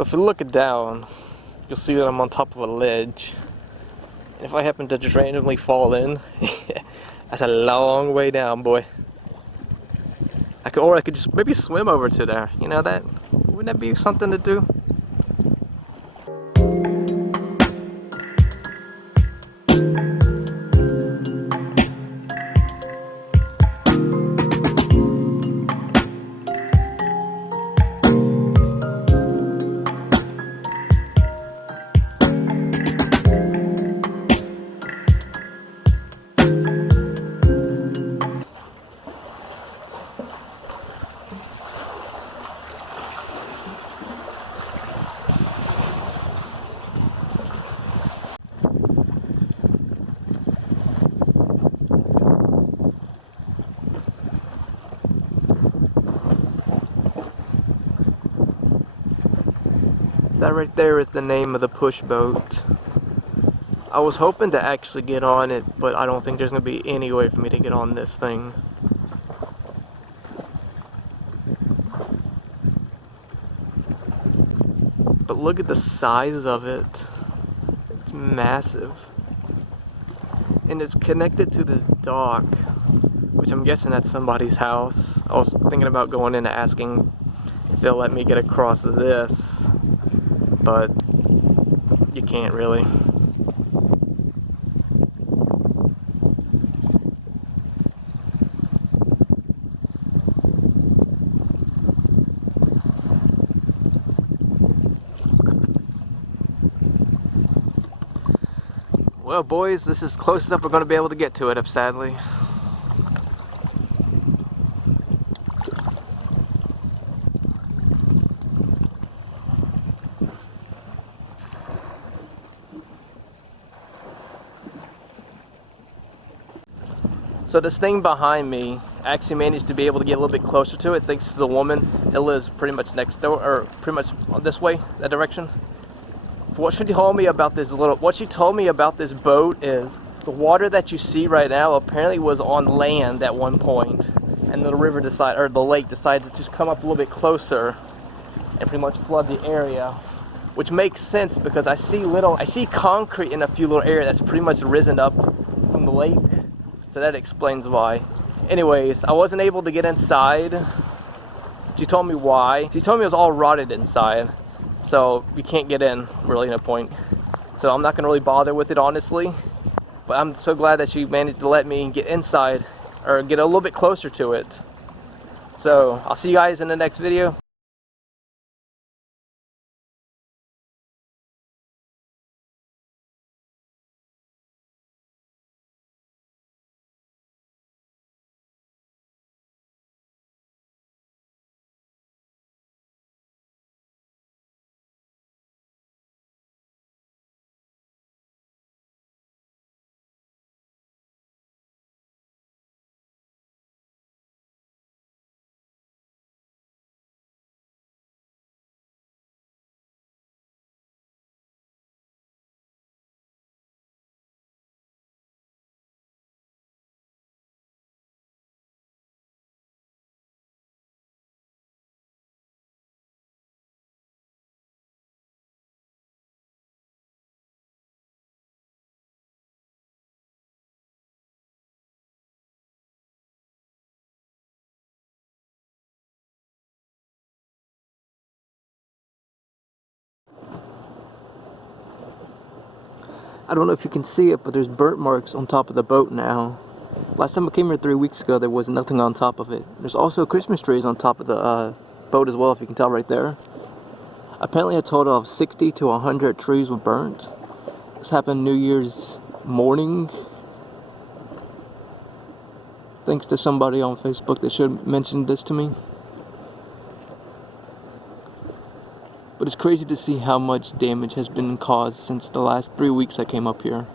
So if you look down, you'll see that I'm on top of a ledge. And if I happen to just randomly fall in, that's a long way down, boy. I could just maybe swim over to there. You know that? Wouldn't that be something to do? That right there is the name of the push boat. I was hoping to actually get on it, but I don't think there's going to be any way for me to get on this thing. But look at the size of it. It's massive. And it's connected to this dock, which I'm guessing that's somebody's house. I was thinking about going in and asking if they'll let me get across this, but you can't really. Well, boys, this is close up we're going to be able to get to it, sadly. So this thing behind me, I actually managed to be able to get a little bit closer to it thanks to the woman that lives pretty much next door, or pretty much this way, that direction. What she told me about this boat is the water that you see right now apparently was on land at one point, and the river decided, or the lake decided to just come up a little bit closer and pretty much flood the area, which makes sense because I see concrete in a few little areas that's pretty much risen up from the lake, so that explains why. Anyways, I wasn't able to get inside. She told me why. She told me it was all rotted inside. So you can't get in, really, no point. So I'm not going to really bother with it, honestly. But I'm so glad that she managed to let me get inside, or get a little bit closer to it. So I'll see you guys in the next video. I don't know if you can see it, but there's burnt marks on top of the boat now. Last time I came here 3 weeks ago, there was nothing on top of it. There's also Christmas trees on top of the boat as well, if you can tell right there. Apparently a total of 60 to 100 trees were burnt. This happened New Year's morning. Thanks to somebody on Facebook that should have mentioned this to me. But it's crazy to see how much damage has been caused since the last 3 weeks I came up here.